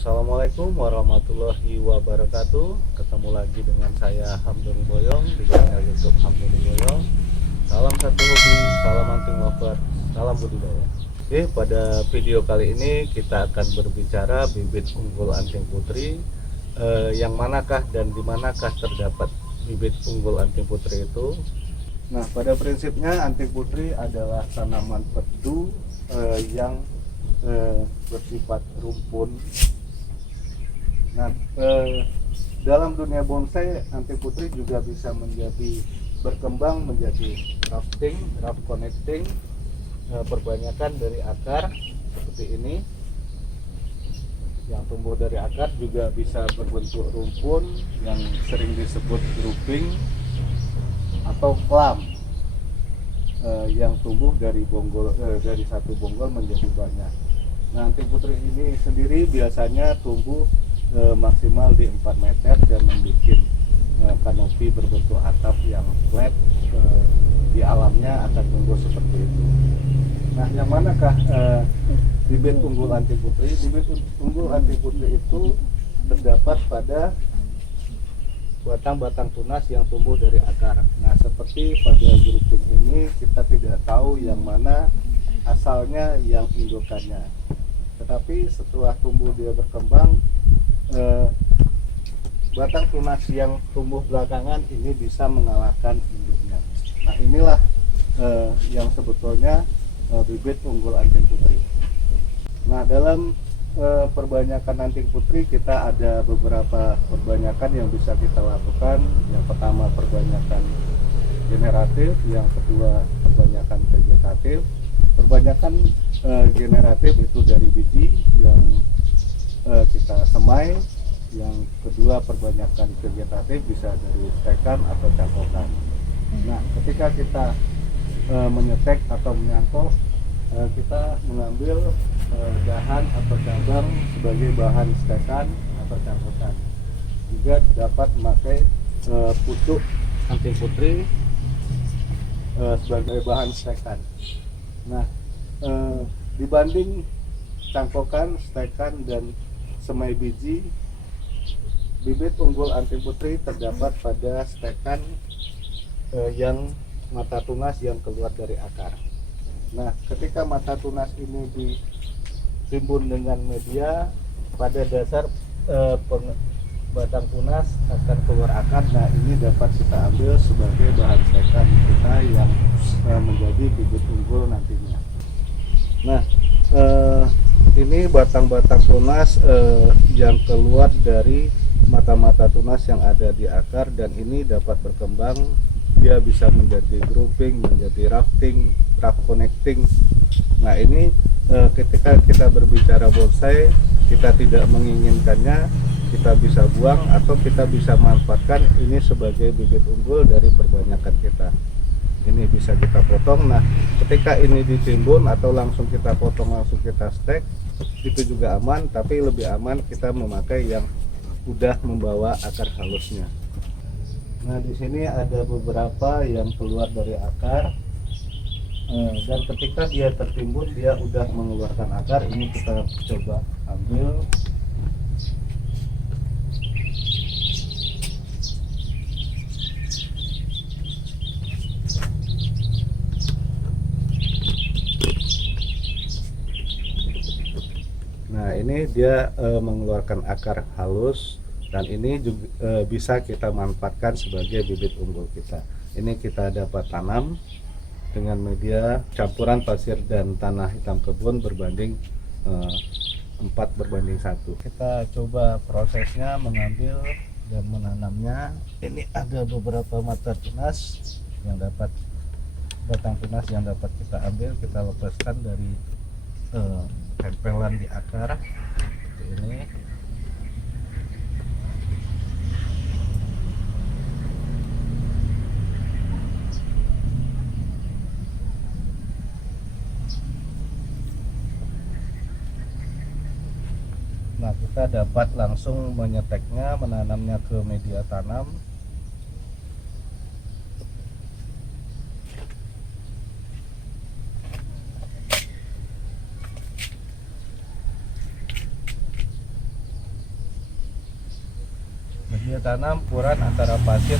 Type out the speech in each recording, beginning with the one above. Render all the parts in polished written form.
Assalamualaikum warahmatullahi wabarakatuh. Ketemu lagi dengan saya Hamdoni Boyong di channel YouTube Hamdoni Boyong. Salam satu hobi, salam hunting lover, salam budidaya. Oke, pada video kali ini kita akan berbicara bibit unggul anting putri. Yang manakah dan di manakah terdapat bibit unggul anting putri itu? Nah, pada prinsipnya anting putri adalah tanaman pedu yang bersifat rumpun. Nah, dalam dunia bonsai, anting putri juga bisa berkembang menjadi rafting, raft connecting, perbanyakan dari akar seperti ini. Yang tumbuh dari akar juga bisa berbentuk rumpun yang sering disebut grouping atau clump, yang tumbuh dari dari satu bonggol menjadi banyak. Nah, anting putri ini sendiri biasanya tumbuh maksimal di 4 meter dan membuat kanopi berbentuk atap yang flat. Di alamnya akan tumbuh seperti itu. Nah, yang manakah bibit unggul anting putri? Bibit unggul anting putri itu terdapat pada batang-batang tunas yang tumbuh dari akar. Nah, seperti pada grouping ini, kita tidak tahu yang mana asalnya yang indukannya. Tetapi setelah tumbuh dia berkembang, batang tunas yang tumbuh belakangan ini bisa mengalahkan induknya. Nah, inilah yang sebetulnya bibit unggul anting putri. Nah, dalam perbanyakan anting putri kita ada beberapa perbanyakan yang bisa kita lakukan. Yang pertama perbanyakan generatif, yang kedua perbanyakan vegetatif. Perbanyakan generatif itu dari biji yang kita semai. Yang kedua perbanyakan vegetatif bisa dari stekan atau cangkokan. Nah, ketika kita menyetek atau menyangkok, kita mengambil dahan atau cabang sebagai bahan stekan atau cangkokan. Juga dapat memakai pucuk anting putri sebagai bahan stekan. Nah, dibanding cangkokan, stekan, dan semai biji, bibit unggul anting putri terdapat pada stekan yang mata tunas yang keluar dari akar. Nah, ketika mata tunas ini ditimbun dengan media, pada dasar batang tunas akan keluar akar. Nah, ini dapat kita ambil sebagai bahan stekan kita yang menjadi bibit unggul nantinya. Nah, ini batang-batang tunas yang keluar dari mata-mata tunas yang ada di akar, dan ini dapat berkembang. Dia bisa menjadi grouping, menjadi rafting, raft connecting. Nah, ini ketika kita berbicara bonsai, kita tidak menginginkannya, kita bisa buang atau kita bisa manfaatkan ini sebagai bibit unggul dari perbanyakan kita. Ini bisa kita potong. Nah, ketika ini ditimbun atau langsung kita potong, langsung kita stek, itu juga aman, tapi lebih aman kita memakai yang udah membawa akar halusnya. Nah, di sini ada beberapa yang keluar dari akar, dan ketika dia tertimbun dia udah mengeluarkan akar. Ini kita coba ambil. Nah, ini dia mengeluarkan akar halus, dan ini juga bisa kita manfaatkan sebagai bibit unggul kita. Ini kita dapat tanam dengan media campuran pasir dan tanah hitam kebun berbanding 4:1. Kita coba prosesnya mengambil dan menanamnya. Ini ada beberapa mata tunas yang dapat, batang tunas yang dapat kita ambil, kita lepaskan dari tempelan di akar seperti ini. Nah, kita dapat langsung menyeteknya, menanamnya ke media tanam. Media tanam ukuran antara pasir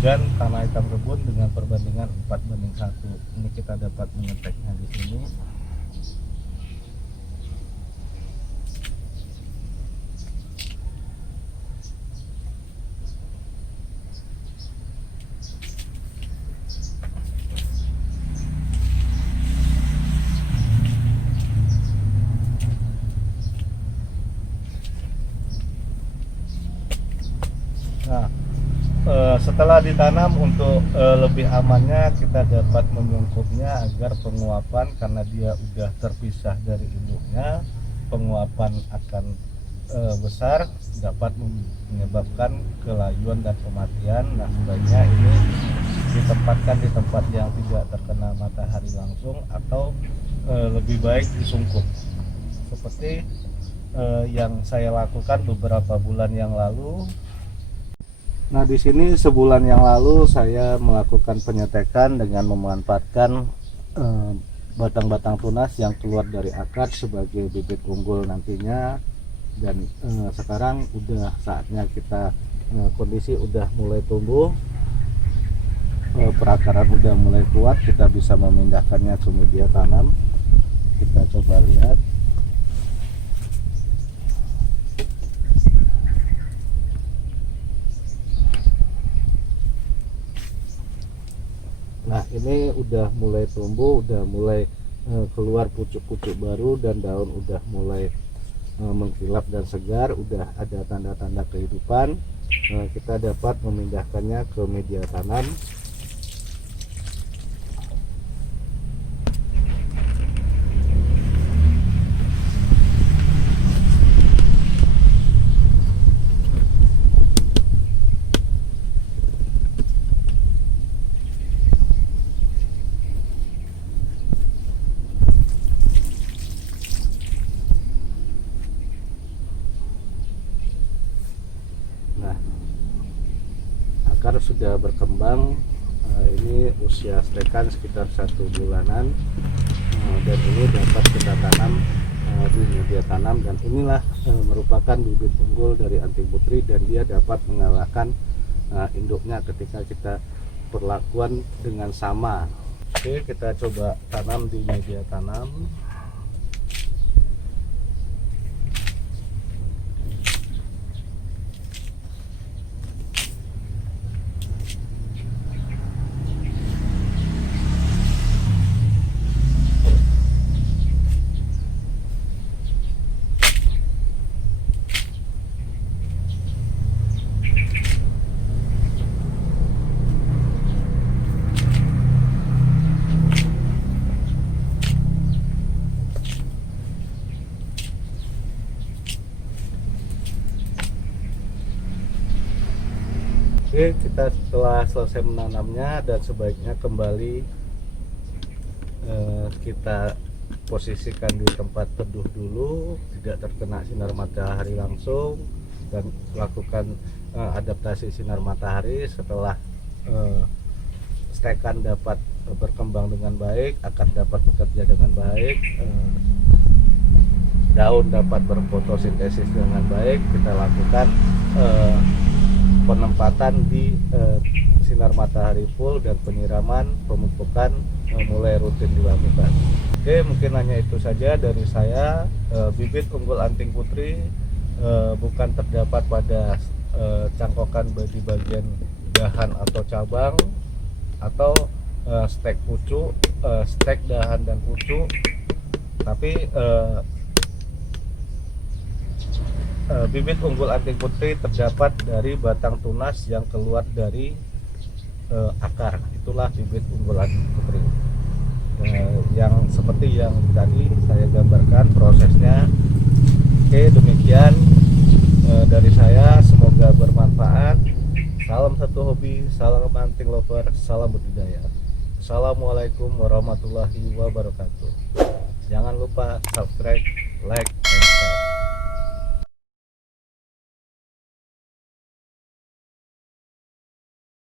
dan tanah hitam kebun dengan perbandingan 4:1. Ini kita dapat mengeteknya di sini. Nah, setelah ditanam untuk lebih amannya kita dapat menyungkupnya agar penguapan, karena dia udah terpisah dari induknya, penguapan akan besar, dapat menyebabkan kelayuan dan kematian. Nah, sebaiknya ini ditempatkan di tempat yang tidak terkena matahari langsung, atau lebih baik disungkup seperti yang saya lakukan beberapa bulan yang lalu. Nah, di sini sebulan yang lalu saya melakukan penyetekan dengan memanfaatkan batang-batang tunas yang keluar dari akar sebagai bibit unggul nantinya. Dan sekarang udah saatnya kita, kondisi udah mulai tumbuh, perakaran udah mulai kuat, kita bisa memindahkannya ke media tanam. Kita coba lihat. Nah, ini udah mulai tumbuh, udah mulai keluar pucuk-pucuk baru, dan daun udah mulai mengkilap dan segar, udah ada tanda-tanda kehidupan. Kita dapat memindahkannya ke media tanam. Nah, akar sudah berkembang. Ini usia stekan sekitar 1 bulanan, dan ini dapat kita tanam di media tanam. Dan inilah merupakan bibit unggul dari Anting Putri, dan dia dapat mengalahkan induknya ketika kita perlakuan dengan sama. Oke, kita coba tanam di media tanam. Oke, kita setelah selesai menanamnya, dan sebaiknya kembali kita posisikan di tempat teduh dulu, tidak terkena sinar matahari langsung, dan lakukan adaptasi sinar matahari. Setelah stekan dapat berkembang dengan baik, akar dapat bekerja dengan baik, daun dapat berfotosintesis dengan baik, kita lakukan penempatan di sinar matahari full, dan penyiraman, pemupukan mulai rutin dilakukan. Oke, mungkin hanya itu saja dari saya. Bibit unggul Anting Putri bukan terdapat pada cangkokan di bagian dahan atau cabang, atau stek pucuk, stek dahan dan pucuk, tapi bibit unggul Anting Putri terdapat dari batang tunas yang keluar dari akar. Itulah bibit unggul Anting Putri, yang seperti yang tadi saya gambarkan prosesnya. Oke, demikian dari saya, semoga bermanfaat. Salam satu hobi, salam anting lover, salam budidaya. Assalamualaikum warahmatullahi wabarakatuh. Jangan lupa subscribe, like,